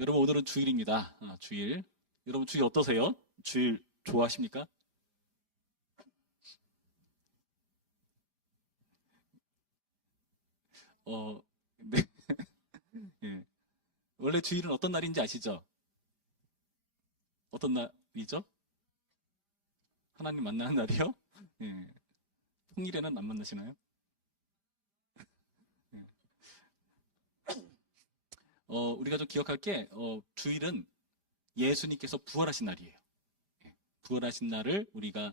여러분 오늘은 주일입니다. 주일. 여러분 주일 어떠세요? 주일 좋아하십니까? 네. 예. 원래 주일은 어떤 날인지 아시죠? 어떤 날이죠? 하나님 만나는 날이요? 예. 평일에는 안 만나시나요? 예. 우리가 좀 기억할 게 주일은 예수님께서 부활하신 날이에요. 예. 부활하신 날을 우리가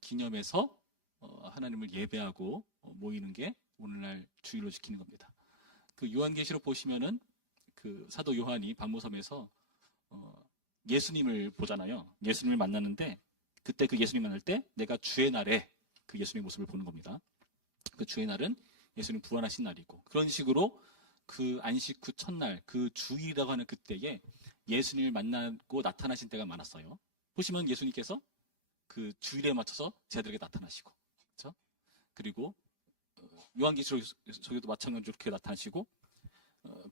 기념해서 하나님을 예배하고 모이는 게 오늘날 주일로 지키는 겁니다. 그 요한계시록 보시면은 그 사도 요한이 반모섬에서 어, 예수님을 보잖아요. 예수님을 만나는데 그때 그 예수님 만날 때 내가 주의 날에 그 예수님의 모습을 보는 겁니다. 그 주의 날은 예수님 부활하신 날이고 그런 식으로 그 안식 후 첫날 그 주일이라고 하는 그때에 예수님을 만나고 나타나신 때가 많았어요. 보시면 예수님께서 그 주일에 맞춰서 제자들에게 나타나시고 그렇죠? 그리고 요한계시록에도 마찬가지로 그렇게 나타나시고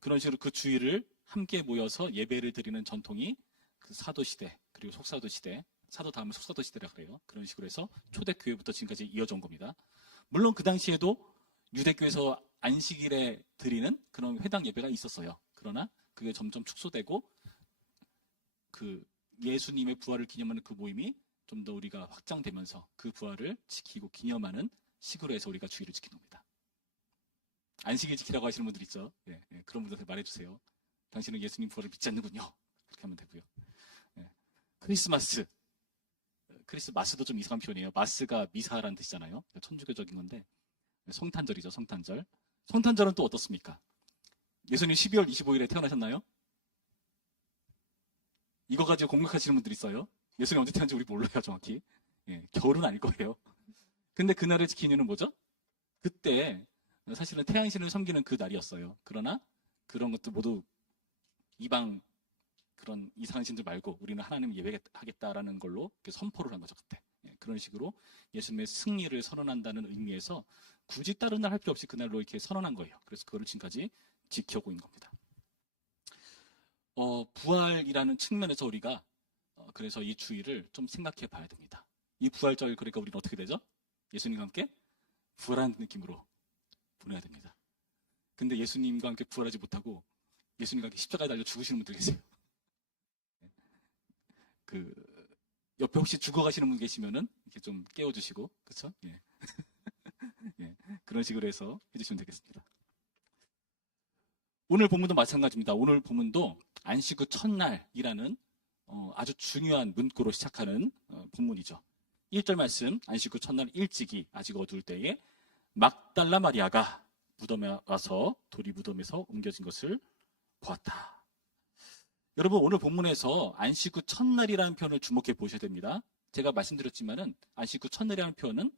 그런 식으로 그 주일을 함께 모여서 예배를 드리는 전통이 그 사도 시대 그리고 속사도 시대 사도 다음은 속사도 시대라 그래요. 그런 식으로 해서 초대교회부터 지금까지 이어져 온 겁니다. 물론 그 당시에도 유대교에서 안식일에 드리는 그런 회당 예배가 있었어요. 그러나 그게 점점 축소되고 그 예수님의 부활을 기념하는 그 모임이 좀 더 우리가 확장되면서 그 부활을 지키고 기념하는 식으로 해서 우리가 주일을 지키는 겁니다. 안식일 지키라고 하시는 분들 있죠. 예, 예, 그런 분들한테 말해주세요. 당신은 예수님 부활을 믿지 않는군요. 그렇게 하면 되고요. 예. 크리스마스. 크리스마스도 좀 이상한 표현이에요. 마스가 미사라는 뜻이잖아요. 천주교적인 건데 성탄절이죠. 성탄절. 성탄절은 또 어떻습니까? 예수님 12월 25일에 태어나셨나요? 이거 가지고 공격하시는 분들 있어요. 예수님 언제 태어난지 우리 몰라요, 정확히. 예, 겨울은 아닐 거예요. 근데 그날을 지키는 이유는 뭐죠? 그때 사실은 태양신을 섬기는 그 날이었어요. 그러나 그런 것도 모두 이방 그런 이상한 신들 말고 우리는 하나님을 예배하겠다라는 걸로 선포를 한 거죠, 그때. 예, 그런 식으로 예수님의 승리를 선언한다는 의미에서 굳이 다른 날 할 필요 없이 그날로 이렇게 선언한 거예요. 그래서 그거를 지금까지 지켜오고 있는 겁니다. 부활이라는 측면에서 우리가 그래서 이 주의를 좀 생각해 봐야 됩니다. 이 부활절 그러니까 우리는 어떻게 되죠? 예수님과 함께 부활한 느낌으로 보내야 됩니다. 근데 예수님과 함께 부활하지 못하고 예수님과 함께 십자가에 달려 죽으시는 분들 계세요. 그 옆에 혹시 죽어가시는 분 계시면은 이렇게 좀 깨워주시고 그렇죠? 예. 예. 그런 식으로 해서 해주시면 되겠습니다. 오늘 본문도 마찬가지입니다. 오늘 본문도 안식 후 첫날이라는 아주 중요한 문구로 시작하는 본문이죠. 1절 말씀 안식 후 첫날 일찍이 아직 어두울 때에 막달라 마리아가 무덤에 와서 돌이 무덤에서 옮겨진 것을 보았다. 여러분 오늘 본문에서 안식 후 첫날이라는 표현을 주목해 보셔야 됩니다. 제가 말씀드렸지만은 안식 후 첫날이라는 표현은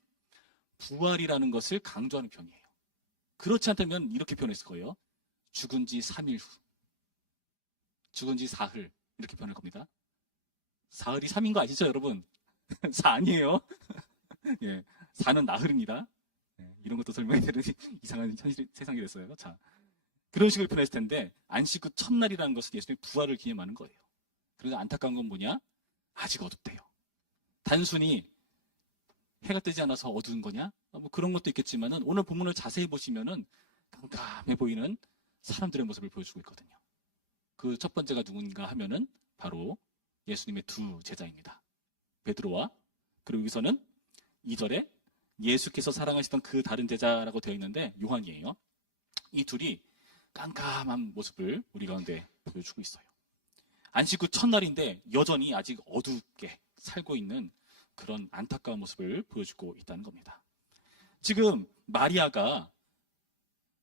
부활이라는 것을 강조하는 표현이에요. 그렇지 않다면 이렇게 표현했을 거예요. 죽은 지 3일 후, 죽은 지 사흘 이렇게 표현할 겁니다. 사흘이 3인 거 아시죠, 여러분? 4 아니에요. 예, 4는 나흘입니다. 예, 이런 것도 설명이 되는 이상한 세상이 됐어요. 자, 그런 식으로 표현했을 텐데 안식 후 첫날이라는 것은 예수님의 부활을 기념하는 거예요. 그래서 안타까운 건 뭐냐? 아직 어둡대요. 단순히 해가 뜨지 않아서 어두운 거냐? 뭐 그런 것도 있겠지만은 오늘 본문을 자세히 보시면은 깜깜해 보이는 사람들의 모습을 보여주고 있거든요. 그 첫 번째가 누군가 하면은 바로 예수님의 두 제자입니다. 베드로와 그리고 여기서는 2절에 예수께서 사랑하시던 그 다른 제자라고 되어 있는데 요한이에요. 이 둘이 깜깜한 모습을 우리 가운데 보여주고 있어요. 안식 후 첫날인데 여전히 아직 어둡게 살고 있는 그런 안타까운 모습을 보여주고 있다는 겁니다. 지금 마리아가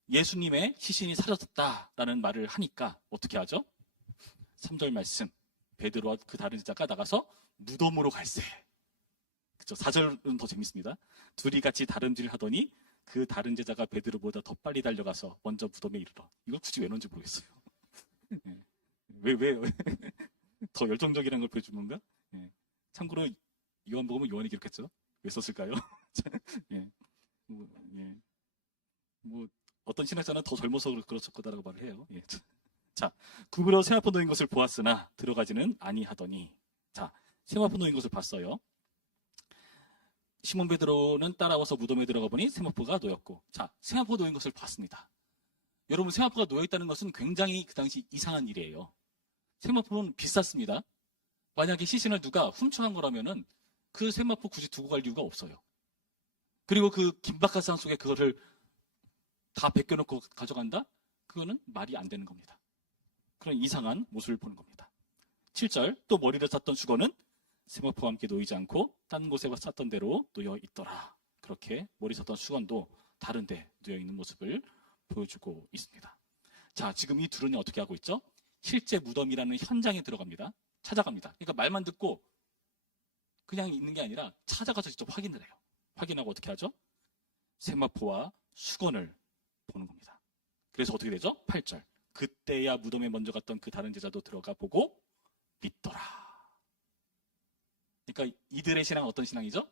예수님의 시신이 사라졌다라는 말을 하니까 어떻게 하죠? 3절 말씀 베드로와 그 다른 제자가 나가서 무덤으로 갈세. 그쵸? 4절은 더 재밌습니다. 둘이 같이 다름질을 하더니 그 다른 제자가 베드로보다 더 빨리 달려가서 먼저 무덤에 이르러. 이걸 굳이 왜 넣은지 모르겠어요. 예. 왜 더 열정적이라는 걸 보여준 건가? 예. 참고로 요한복음은 요한이 기록했죠. 왜 썼을까요? 예. 뭐, 예. 뭐 어떤 신학자는 더 젊어서 그렇을 거다라고 말을 해요. 예. 자, 구부러 세마포 놓인 것을 보았으나 들어가지는 아니하더니. 자, 세마포 놓인 것을 봤어요. 시몬 베드로는 따라와서 무덤에 들어가 보니 세마포가 놓였고, 자, 세마포 놓인 것을 봤습니다. 여러분, 세마포가 놓여있다는 것은 굉장히 그 당시 이상한 일이에요. 세마포는 비쌌습니다. 만약에 시신을 누가 훔쳐간 거라면은 그 세마포 굳이 두고 갈 이유가 없어요. 그리고 그 긴박한 상황 속에 그거를 다 벗겨놓고 가져간다? 그거는 말이 안 되는 겁니다. 그런 이상한 모습을 보는 겁니다. 7절, 또 머리를 쌌던 수건은 세마포와 함께 놓이지 않고 딴 곳에 쌌던 대로 놓여 있더라. 그렇게 머리 쌌던 수건도 다른 데 놓여 있는 모습을 보여주고 있습니다. 자, 지금 이 둘은 어떻게 하고 있죠? 실제 무덤이라는 현장에 들어갑니다. 찾아갑니다. 그러니까 말만 듣고 그냥 있는 게 아니라 찾아가서 직접 확인을 해요. 확인하고 어떻게 하죠? 세마포와 수건을 보는 겁니다. 그래서 어떻게 되죠? 8절. 그때야 무덤에 먼저 갔던 그 다른 제자도 들어가 보고 믿더라. 그러니까 이들의 신앙은 어떤 신앙이죠?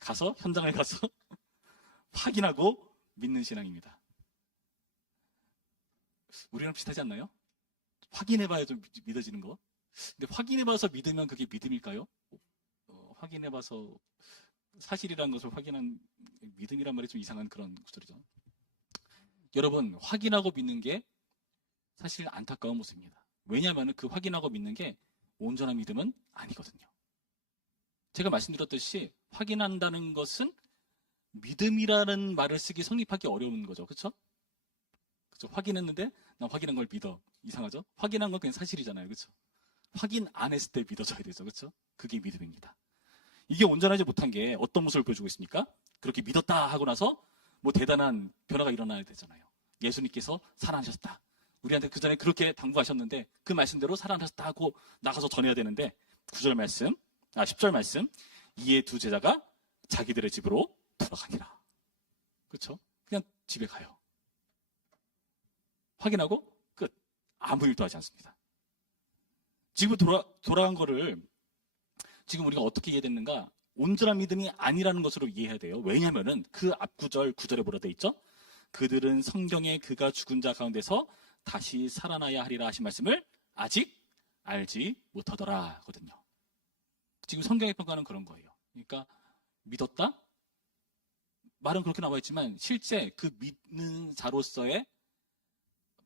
가서 현장을 가서 확인하고 믿는 신앙입니다. 우리랑 비슷하지 않나요? 확인해봐야 좀 믿어지는 거. 근데 확인해봐서 믿으면 그게 믿음일까요? 확인해봐서 사실이라는 것을 확인한 믿음이란 말이 좀 이상한 그런 구절이죠. 여러분, 확인하고 믿는 게 사실 안타까운 모습입니다. 왜냐하면 그 확인하고 믿는 게 온전한 믿음은 아니거든요. 제가 말씀드렸듯이 확인한다는 것은 믿음이라는 말을 쓰기 성립하기 어려운 거죠. 그렇죠? 그렇죠? 확인했는데 나 확인한 걸 믿어. 이상하죠? 확인한 건 그냥 사실이잖아요. 그렇죠? 확인 안 했을 때 믿어져야 되죠. 그렇죠? 그게 믿음입니다. 이게 온전하지 못한 게 어떤 모습을 보여주고 있습니까? 그렇게 믿었다 하고 나서 뭐 대단한 변화가 일어나야 되잖아요. 예수님께서 살아나셨다. 우리한테 그 전에 그렇게 당부하셨는데 그 말씀대로 살아나셨다 하고 나가서 전해야 되는데 10절 말씀. 이에 두 제자가 자기들의 집으로 돌아가니라. 그렇죠? 그냥 집에 가요. 확인하고 끝. 아무 일도 하지 않습니다. 지금 돌아간 거를 지금 우리가 어떻게 이해됐는가? 온전한 믿음이 아니라는 것으로 이해해야 돼요. 왜냐하면은 그 앞구절 9절에 뭐라 돼 있죠? 그들은 성경에 그가 죽은 자 가운데서 다시 살아나야 하리라 하신 말씀을 아직 알지 못하더라 하거든요. 지금 성경의 평가는 그런 거예요. 그러니까 믿었다? 말은 그렇게 나와 있지만 실제 그 믿는 자로서의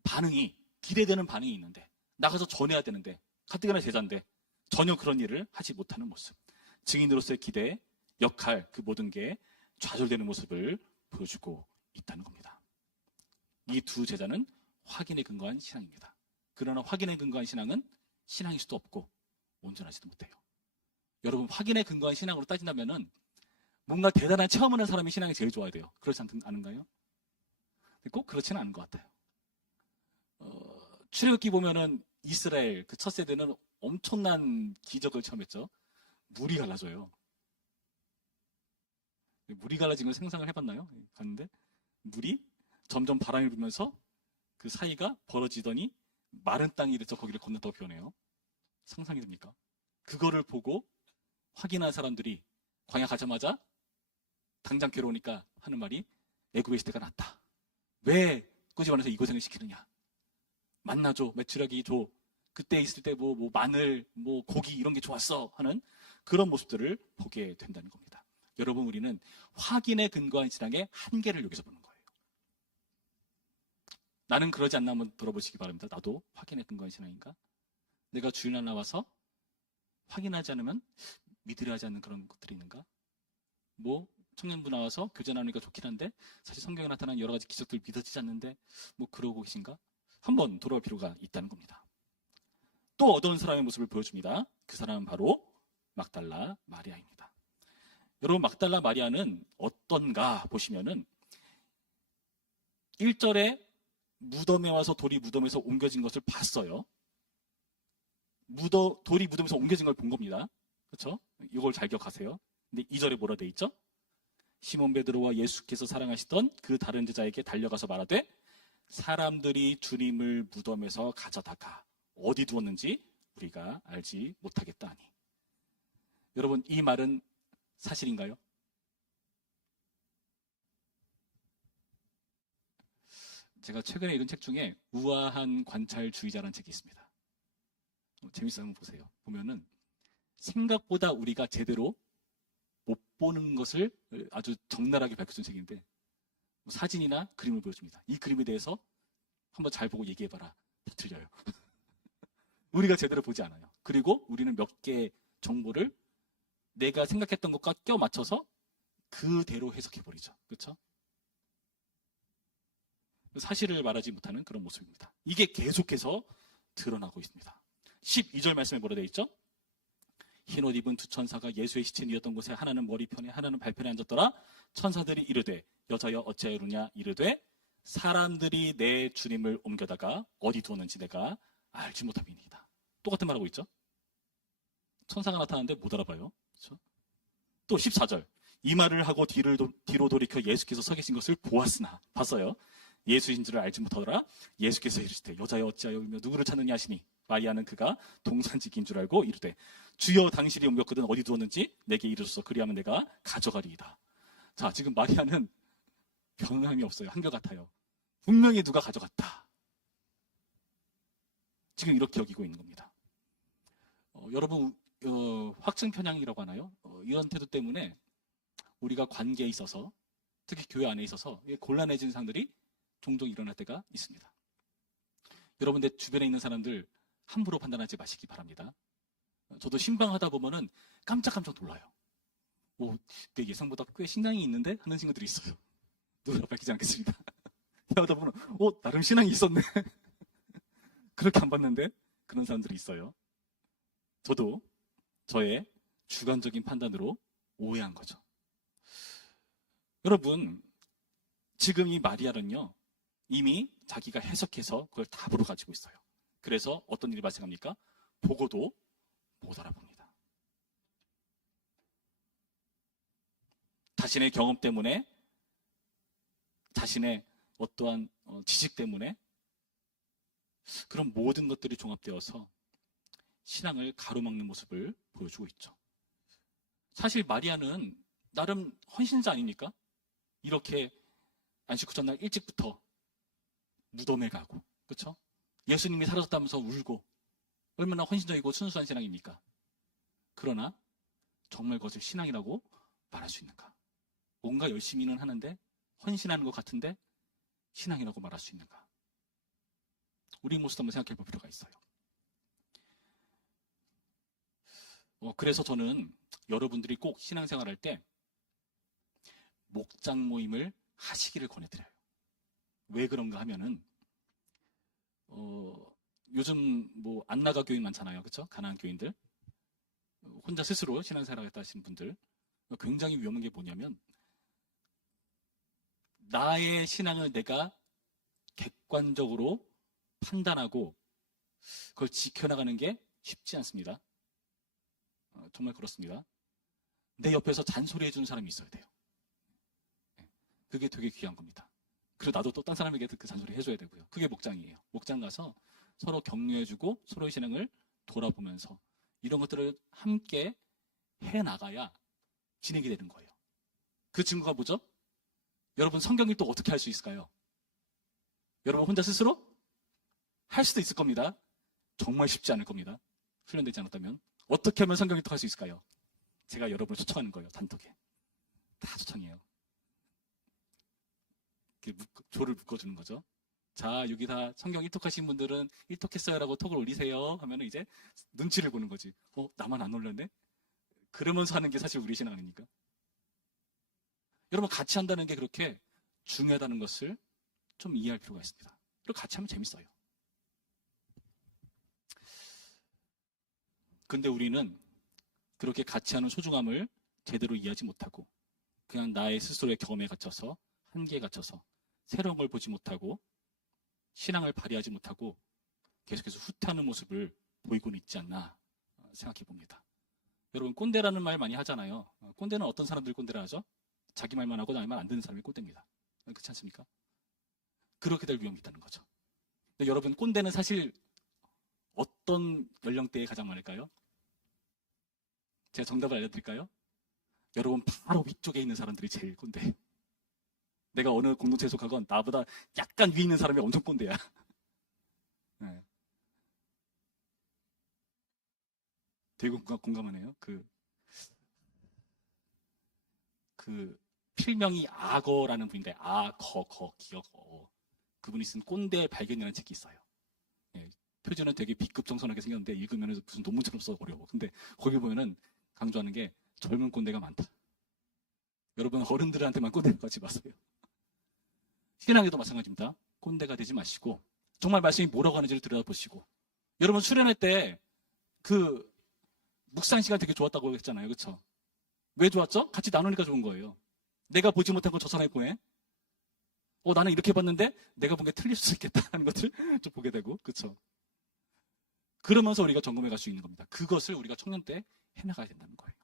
반응이 기대되는 반응이 있는데 나가서 전해야 되는데 가뜩이나 제자인데 전혀 그런 일을 하지 못하는 모습. 증인으로서의 기대, 역할, 그 모든 게 좌절되는 모습을 보여주고 있다는 겁니다. 이 두 제자는 확인에 근거한 신앙입니다. 그러나 확인에 근거한 신앙은 신앙일 수도 없고 온전하지도 못해요. 여러분, 확인에 근거한 신앙으로 따진다면은 뭔가 대단한 체험하는 사람이 신앙이 제일 좋아야 돼요. 그렇지 않은가요? 꼭 그렇지는 않은 것 같아요. 출애굽기 보면은 이스라엘 그 첫 세대는 엄청난 기적을 체험했죠. 물이 갈라져요. 물이 갈라지는 걸 상상을 해봤나요? 갔는데 물이 점점 바람이 불면서 그 사이가 벌어지더니 마른 땅이 돼서 거기를 건넜다고 표현해요. 상상이 됩니까? 그거를 보고 확인한 사람들이 광야 가자마자 당장 괴로우니까 하는 말이 애굽의 시대가 낫다. 왜 꾸지반에서 이 고생을 시키느냐? 만나 줘, 메추라기 줘. 그때 있을 때 뭐 마늘, 뭐 고기 이런 게 좋았어 하는 그런 모습들을 보게 된다는 겁니다. 여러분, 우리는 확인에 근거한 신앙의 한계를 여기서 보는 거예요. 나는 그러지 않나 한번 들어보시기 바랍니다. 나도 확인에 근거한 신앙인가? 내가 주일 날 나와서 확인하지 않으면 믿으려 하지 않는 그런 것들이 있는가? 뭐 청년부 나와서 교제 나누니까 좋긴 한데 사실 성경에 나타난 여러 가지 기적들 믿어지지 않는데 뭐 그러고 계신가? 한번 돌아올 필요가 있다는 겁니다. 또 어떤 사람의 모습을 보여줍니다. 그 사람은 바로 막달라 마리아입니다. 여러분, 막달라 마리아는 어떤가 보시면은 1절에 무덤에 와서 돌이 무덤에서 옮겨진 것을 봤어요. 돌이 무덤에서 옮겨진 걸 본 겁니다. 그렇죠? 이걸 잘 기억하세요. 근데 2절에 뭐라 돼 있죠? 시몬 베드로와 예수께서 사랑하시던 그 다른 제자에게 달려가서 말하되 사람들이 주님을 무덤에서 가져다가 어디 두었는지 우리가 알지 못하겠다 하니. 여러분, 이 말은 사실인가요? 제가 최근에 읽은 책 중에 우아한 관찰주의자라는 책이 있습니다. 재밌어요. 한번 보세요. 보면은 생각보다 우리가 제대로 못 보는 것을 아주 적나라하게 밝혀준 책인데 사진이나 그림을 보여줍니다. 이 그림에 대해서 한번 잘 보고 얘기해봐라. 다 틀려요. 우리가 제대로 보지 않아요. 그리고 우리는 몇 개의 정보를 내가 생각했던 것과 껴 맞춰서 그대로 해석해버리죠. 그렇죠? 사실을 말하지 못하는 그런 모습입니다. 이게 계속해서 드러나고 있습니다. 12절 말씀에 뭐라 되어 있죠? 흰옷 입은 두 천사가 예수의 시체 누웠던 곳에 하나는 머리편에 하나는 발편에 앉았더라. 천사들이 이르되 여자여 어찌하여느냐 이르되 사람들이 내 주님을 옮겨다가 어디 두었는지 내가 알지 못함이니이다. 똑같은 말하고 있죠. 천사가 나타났는데 못 알아봐요. 그렇죠? 또 14절 이 말을 하고 뒤로 돌이켜 예수께서 서 계신 것을 보았으나 봤어요. 예수인 줄을 알지 못하더라. 예수께서 이르시되 여자여 어찌하여 울며 누구를 찾느냐 하시니 마리아는 그가 동산지기인 줄 알고 이르되 주여 당신이 옮겼거든 어디 두었는지 내게 이르소서 그리하면 내가 가져가리이다. 자, 지금 마리아는 변함이 없어요. 한결같아요. 분명히 누가 가져갔다. 지금 이렇게 여기고 있는 겁니다. 여러분 확증 편향이라고 하나요? 이런 태도 때문에 우리가 관계에 있어서 특히 교회 안에 있어서 곤란해지는 상황들이 종종 일어날 때가 있습니다. 여러분 내 주변에 있는 사람들 함부로 판단하지 마시기 바랍니다. 저도 신방하다 보면은 깜짝깜짝 놀라요. 내 예상보다 꽤 신앙이 있는데 하는 친구들이 있어요. 누구라 밝히지 않겠습니다. 하다 보면 나름 신앙이 있었네. 그렇게 안 봤는데 그런 사람들이 있어요. 저도 저의 주관적인 판단으로 오해한 거죠. 여러분 지금 이 마리아는요 이미 자기가 해석해서 그걸 답으로 가지고 있어요. 그래서 어떤 일이 발생합니까? 보고도 못 알아봅니다. 자신의 경험 때문에 자신의 어떠한 지식 때문에 그런 모든 것들이 종합되어서 신앙을 가로막는 모습을 보여주고 있죠. 사실 마리아는 나름 헌신자 아닙니까? 이렇게 안식 후 전날 일찍부터 무덤에 가고, 그렇죠? 예수님이 사라졌다면서 울고 얼마나 헌신적이고 순수한 신앙입니까? 그러나 정말 그것을 신앙이라고 말할 수 있는가? 뭔가 열심히는 하는데 헌신하는 것 같은데 신앙이라고 말할 수 있는가? 우리 모습도 한번 생각해 볼 필요가 있어요. 그래서 저는 여러분들이 꼭 신앙생활할 때 목장 모임을 하시기를 권해드려요. 왜 그런가 하면은 요즘 안 나가 교인 많잖아요. 그렇죠? 가난한 교인들. 혼자 스스로 신앙생활 하겠다 하시는 분들. 굉장히 위험한 게 뭐냐면 나의 신앙을 내가 객관적으로 판단하고 그걸 지켜나가는 게 쉽지 않습니다. 정말 그렇습니다. 내 옆에서 잔소리해 주는 사람이 있어야 돼요. 그게 되게 귀한 겁니다. 그리고 나도 또 딴 사람에게 그 잔소리 해줘야 되고요. 그게 목장이에요. 목장 가서 서로 격려해주고 서로의 신앙을 돌아보면서 이런 것들을 함께 해나가야 진행이 되는 거예요. 그 친구가 뭐죠? 여러분 성경 읽기 어떻게 할 수 있을까요? 여러분 혼자 스스로? 할 수도 있을 겁니다. 정말 쉽지 않을 겁니다. 훈련되지 않았다면. 어떻게 하면 성경 읽기 할 수 있을까요? 제가 여러분을 초청하는 거예요. 단톡에. 다 초청해요. 조를 묶어주는 거죠. 자, 여기 다 성경 일톡하신 분들은 일톡했어요라고 톡을 올리세요 하면 이제 눈치를 보는 거지. 나만 안 올렸네? 그러면서 하는 게 사실 우리 신앙 아닙니까? 여러분 같이 한다는 게 그렇게 중요하다는 것을 좀 이해할 필요가 있습니다. 그리고 같이 하면 재밌어요. 근데 우리는 그렇게 같이 하는 소중함을 제대로 이해하지 못하고 그냥 나의 스스로의 경험에 갇혀서 한계에 갇혀서 새로운 걸 보지 못하고 신앙을 발휘하지 못하고 계속해서 후퇴하는 모습을 보이고는 있지 않나 생각해 봅니다. 여러분 꼰대라는 말 많이 하잖아요. 꼰대는 어떤 사람들이 꼰대라 하죠? 자기 말만 하고 남의 말 안 듣는 사람이 꼰대입니다. 그렇지 않습니까? 그렇게 될 위험이 있다는 거죠. 근데 여러분 꼰대는 사실 어떤 연령대에 가장 많을까요? 제가 정답을 알려드릴까요? 여러분 바로 위쪽에 있는 사람들이 제일 꼰대. 내가 어느 공동체에 속하건 나보다 약간 위에 있는 사람이 엄청 꼰대야. 네. 되게 공감하네요. 그 필명이 악어라는 분인데 기억. 그분이 쓴 꼰대의 발견이라는 책이 있어요. 예, 표지는 되게 B급 정선하게 생겼는데 읽으면 무슨 논문처럼 써 어려워. 근데 거기 보면은 강조하는 게 젊은 꼰대가 많다. 여러분 어른들한테만 꼰대를 가지 마세요. 신앙에도 마찬가지입니다. 꼰대가 되지 마시고 정말 말씀이 뭐라고 하는지를 들여다보시고 여러분 수련회 때 그 묵상 시간 되게 좋았다고 했잖아요. 그렇죠? 왜 좋았죠? 같이 나누니까 좋은 거예요. 내가 보지 못한 거 저 사람이 보네. 나는 이렇게 봤는데 내가 본 게 틀릴 수 있겠다 하는 것을 좀 보게 되고 그렇죠? 그러면서 우리가 점검해 갈 수 있는 겁니다. 그것을 우리가 청년 때 해나가야 된다는 거예요.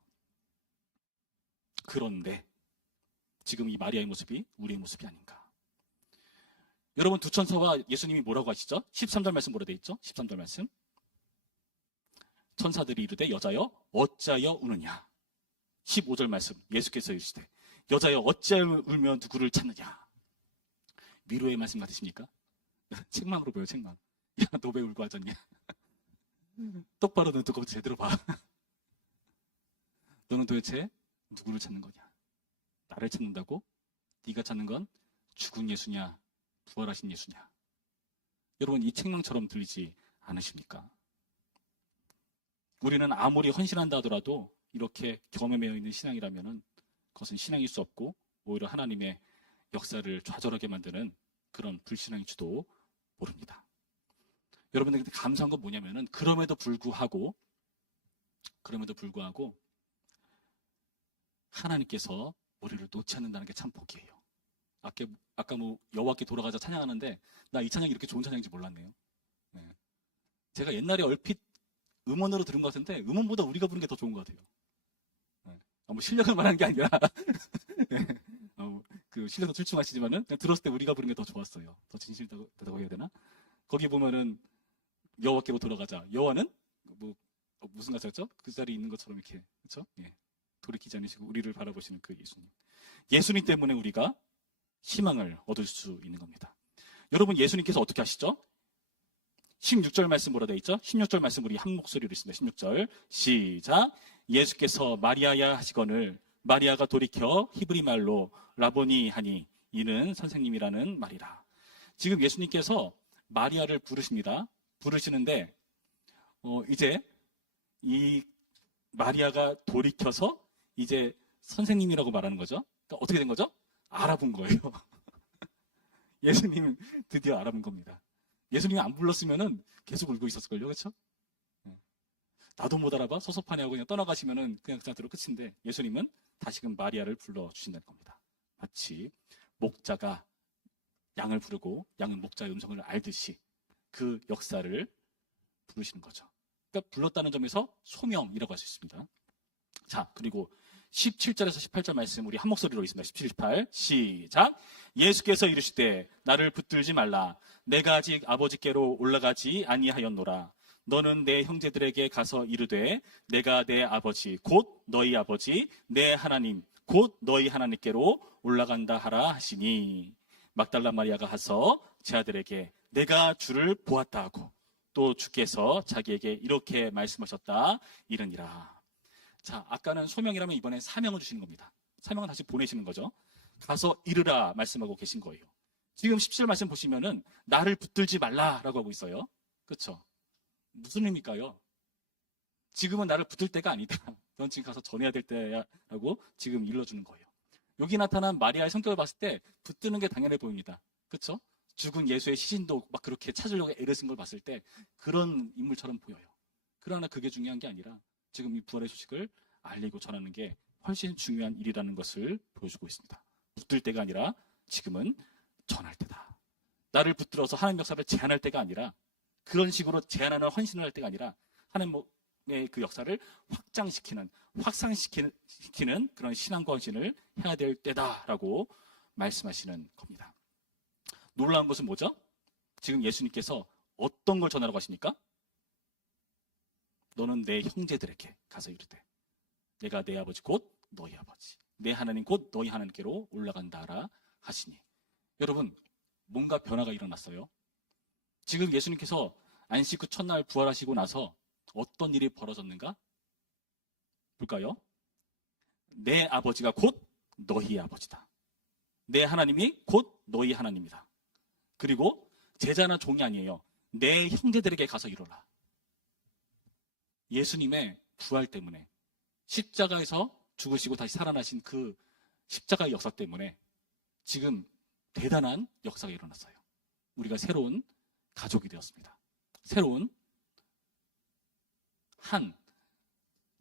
그런데 지금 이 마리아의 모습이 우리의 모습이 아닌가. 여러분 두 천사와 예수님이 뭐라고 하시죠? 13절 말씀 뭐라 돼 있죠? 13절 말씀. 천사들이 이르되 여자여 어찌하여 우느냐. 15절 말씀 예수께서 이르시되 여자여 어찌하여 울며 누구를 찾느냐. 위로의 말씀 같으십니까? 책망으로 보여 책망. 야 너 왜 울고 하셨냐. 똑바로 눈 뜨고 제대로 봐. 너는 도대체 누구를 찾는 거냐. 나를 찾는다고? 네가 찾는 건 죽은 예수냐 부활하신 예수냐. 여러분 이 책망처럼 들리지 않으십니까? 우리는 아무리 헌신한다 하더라도 이렇게 경험에 매여 있는 신앙이라면 그것은 신앙일 수 없고 오히려 하나님의 역사를 좌절하게 만드는 그런 불신앙일지도 모릅니다. 여러분들한테 감사한 건 뭐냐면은 그럼에도 불구하고 하나님께서 우리를 놓지 않는다는 게 참 복이에요. 아까 여호와께 돌아가자 찬양하는데 나 이 찬양이 이렇게 좋은 찬양인지 몰랐네요. 네. 제가 옛날에 얼핏 음원으로 들은 것 같은데 음원보다 우리가 부르는 게 더 좋은 것 같아요. 네. 실력을 말하는 게 아니라 네. 그 실력도 출중하시지만은 그냥 들었을 때 우리가 부르는 게 더 좋았어요. 더 진실되다고 해야 되나? 거기 보면은 여호와께로 돌아가자. 여호와는 무슨 가사였죠? 그 자리에 있는 것처럼 이렇게 그렇죠? 예. 돌이키지 않으시고 우리를 바라보시는 그 예수님. 예수님 때문에 우리가 희망을 얻을 수 있는 겁니다. 여러분 예수님께서 어떻게 하시죠? 16절 말씀 뭐라 되어 있죠? 16절 말씀 우리 한 목소리로 있습니다. 16절 시작. 예수께서 마리아야 하시거늘 마리아가 돌이켜 히브리 말로 라보니 하니 이는 선생님이라는 말이라. 지금 예수님께서 마리아를 부르십니다. 부르시는데 이제 이 마리아가 돌이켜서 이제 선생님이라고 말하는 거죠. 그러니까 어떻게 된 거죠? 알아본 거예요. 예수님은 드디어 알아본 겁니다. 예수님이 안 불렀으면은 계속 울고 있었을걸요. 그렇죠? 나도 못 알아봐? 섭섭하냐고 그냥 떠나가시면은 그냥 그 상태로 끝인데 예수님은 다시금 마리아를 불러주신다는 겁니다. 마치 목자가 양을 부르고 양은 목자의 음성을 알듯이 그 역사를 부르시는 거죠. 그러니까 불렀다는 점에서 소명이라고 할 수 있습니다. 자, 그리고 17절에서 18절 말씀 우리 한 목소리로 있습니다. 17, 18 시작. 예수께서 이르시되 나를 붙들지 말라. 내가 아직 아버지께로 올라가지 아니하였노라. 너는 내 형제들에게 가서 이르되 내가 내 아버지 곧 너희 아버지 내 하나님 곧 너희 하나님께로 올라간다 하라 하시니 막달라 마리아가 가서 제 아들에게 내가 주를 보았다 하고 또 주께서 자기에게 이렇게 말씀하셨다 이르니라. 자, 아까는 소명이라면 이번엔 사명을 주시는 겁니다. 사명은 다시 보내시는 거죠. 가서 이르라 말씀하고 계신 거예요. 지금 17절 말씀 보시면은 나를 붙들지 말라라고 하고 있어요. 그렇죠? 무슨 의미일까요? 지금은 나를 붙들 때가 아니다. 넌 지금 가서 전해야 될 때야라고 지금 일러주는 거예요. 여기 나타난 마리아의 성격을 봤을 때 붙드는 게 당연해 보입니다. 그렇죠? 죽은 예수의 시신도 막 그렇게 찾으려고 애쓰는 걸 봤을 때 그런 인물처럼 보여요. 그러나 그게 중요한 게 아니라 지금 이 부활의 소식을 알리고 전하는 게 훨씬 중요한 일이라는 것을 보여주고 있습니다. 붙들 때가 아니라 지금은 전할 때다. 나를 붙들어서 하나님 역사를 제한할 때가 아니라 그런 식으로 제한하는 헌신을 할 때가 아니라 하나님의 그 역사를 확산시키는 그런 신앙과 헌신을 해야 될 때다라고 말씀하시는 겁니다. 놀라운 것은 뭐죠? 지금 예수님께서 어떤 걸 전하라고 하십니까? 너는 내 형제들에게 가서 이르되 내가 내 아버지 곧 너희 아버지 내 하나님 곧 너희 하나님께로 올라간다라 하시니 여러분, 뭔가 변화가 일어났어요. 지금 예수님께서 안식 후 첫날 부활하시고 나서 어떤 일이 벌어졌는가? 볼까요? 내 아버지가 곧 너희의 아버지다. 내 하나님이 곧 너희 하나님이다. 그리고 제자나 종이 아니에요. 내 형제들에게 가서 이루라. 예수님의 부활 때문에, 십자가에서 죽으시고 다시 살아나신 그 십자가의 역사 때문에 지금 대단한 역사가 일어났어요. 우리가 새로운 가족이 되었습니다. 새로운 한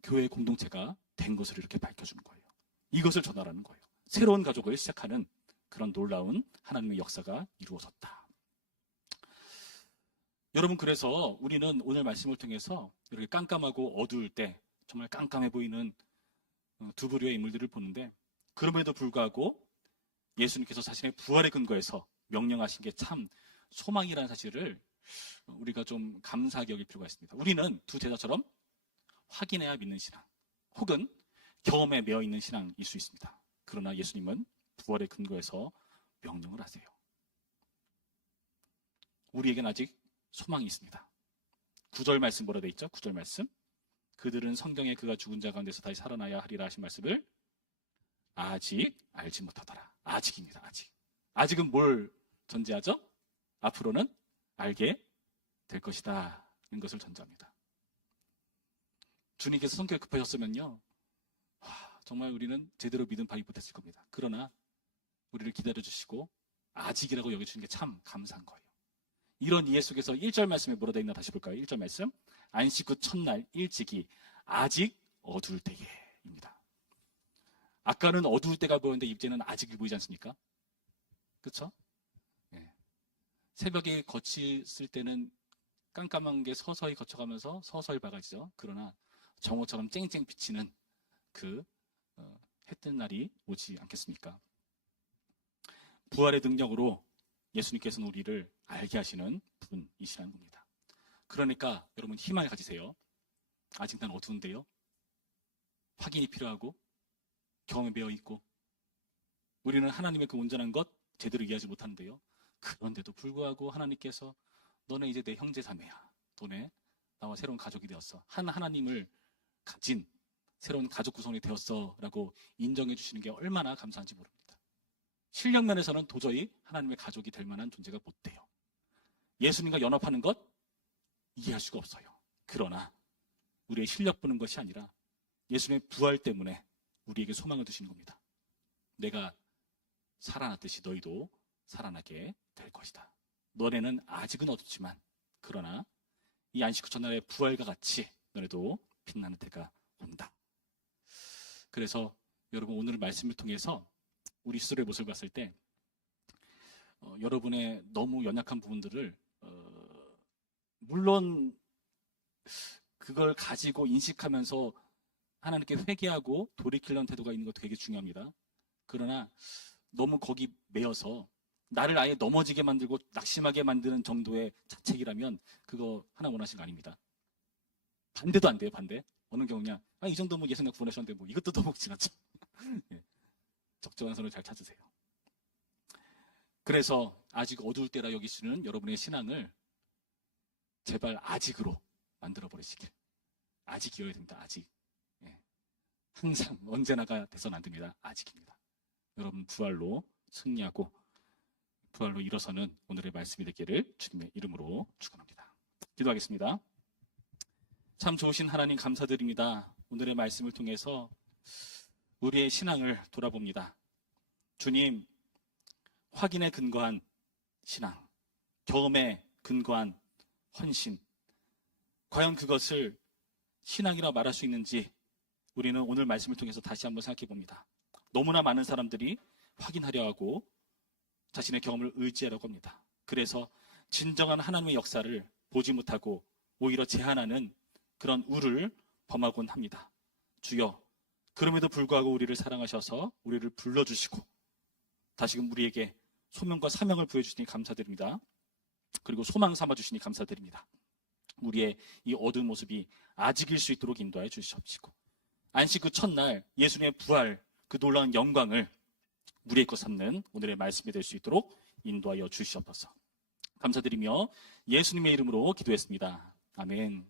교회 공동체가 된 것을 이렇게 밝혀주는 거예요. 이것을 전하라는 거예요. 새로운 가족을 시작하는 그런 놀라운 하나님의 역사가 이루어졌다. 여러분, 그래서 우리는 오늘 말씀을 통해서 이렇게 깜깜하고 어두울 때 정말 깜깜해 보이는 두 부류의 인물들을 보는데, 그럼에도 불구하고 예수님께서 자신의 부활의 근거에서 명령하신 게 참 소망이라는 사실을 우리가 좀 감사하게 여길 필요가 있습니다. 우리는 두 제자처럼 확인해야 믿는 신앙, 혹은 경험에 매여 있는 신앙일 수 있습니다. 그러나 예수님은 부활의 근거에서 명령을 하세요. 우리에겐 아직 소망이 있습니다. 9절 말씀 뭐라 돼 있죠? 9절 말씀. 그들은 성경에 그가 죽은 자 가운데서 다시 살아나야 하리라 하신 말씀을 아직 알지 못하더라. 아직입니다. 아직. 아직은 뭘 전제하죠? 앞으로는 알게 될 것이다. 이런 것을 전제합니다. 주님께서 성격이 급하셨으면요, 정말 우리는 제대로 믿음 발휘 못했을 겁니다. 그러나 우리를 기다려주시고 아직이라고 여겨주시는 게 참 감사한 거예요. 이런 이해 속에서 1절 말씀에 뭐라 되어 있나 다시 볼까요? 1절 말씀. 안식 후 첫날 일찍이 아직 어두울 때에입니다. 아까는 어두울 때가 보였는데 이제는 아직이 보이지 않습니까? 그렇죠? 네. 새벽에 거쳤을 때는 깜깜한 게 서서히 거쳐가면서 서서히 밝아지죠. 그러나 정오처럼 쨍쨍 비치는 그 해 뜬 날이 오지 않겠습니까? 부활의 능력으로 예수님께서는 우리를 알게 하시는 분이시라는 겁니다. 그러니까 여러분 희망을 가지세요. 아직 난 어두운데요. 확인이 필요하고 경험에 매여 있고 우리는 하나님의 그 온전한 것 제대로 이해하지 못하는데요. 그런데도 불구하고 하나님께서 너네 이제 내 형제 자매야. 너네 나와 새로운 가족이 되었어. 한 하나님을 가진 새로운 가족 구성이 되었어 라고 인정해 주시는 게 얼마나 감사한지 모릅니다. 실력 면에서는 도저히 하나님의 가족이 될 만한 존재가 못 돼요. 예수님과 연합하는 것 이해할 수가 없어요. 그러나 우리의 실력 보는 것이 아니라 예수님의 부활 때문에 우리에게 소망을 주시는 겁니다. 내가 살아났듯이 너희도 살아나게 될 것이다. 너네는 아직은 어둡지만 그러나 이 안식 후 첫날의 부활과 같이 너네도 빛나는 때가 온다. 그래서 여러분 오늘 말씀을 통해서 우리 스스로의 모습을 봤을 때 여러분의 너무 연약한 부분들을 물론 그걸 가지고 인식하면서 하나님께 회개하고 돌이키려는 태도가 있는 것도 되게 중요합니다. 그러나 너무 거기 매여서 나를 아예 넘어지게 만들고 낙심하게 만드는 정도의 자책이라면 그거 하나 원하신 거 아닙니다. 반대도 안 돼요. 반대. 어느 경우냐, 이 정도면 예수님 구원하셨는데 뭐 이것도 너무 지났죠. 예. 적정한 선을 잘 찾으세요. 그래서 아직 어두울 때라 여기시는 여러분의 신앙을 제발 아직으로 만들어버리시길. 아직이어야 됩니다. 아직. 예. 항상 언제나가 돼서는 안 됩니다. 아직입니다. 여러분 부활로 승리하고 부활로 일어서는 오늘의 말씀이 되기를 주님의 이름으로 축원합니다. 기도하겠습니다. 참 좋으신 하나님 감사드립니다. 오늘의 말씀을 통해서 우리의 신앙을 돌아봅니다. 주님, 확인에 근거한 신앙, 경험에 근거한 헌신, 과연 그것을 신앙이라 말할 수 있는지 우리는 오늘 말씀을 통해서 다시 한번 생각해 봅니다. 너무나 많은 사람들이 확인하려 하고 자신의 경험을 의지하려고 합니다. 그래서 진정한 하나님의 역사를 보지 못하고 오히려 제한하는 그런 우를 범하곤 합니다. 주여, 그럼에도 불구하고 우리를 사랑하셔서 우리를 불러주시고 다시금 우리에게 소명과 사명을 부여주시니 감사드립니다. 그리고 소망 삼아주시니 감사드립니다. 우리의 이 어두운 모습이 아직일 수 있도록 인도하여 주시옵시고 안식 그 첫날 예수님의 부활 그 놀라운 영광을 우리의 것 삼는 오늘의 말씀이 될 수 있도록 인도하여 주시옵소서. 감사드리며 예수님의 이름으로 기도했습니다. 아멘.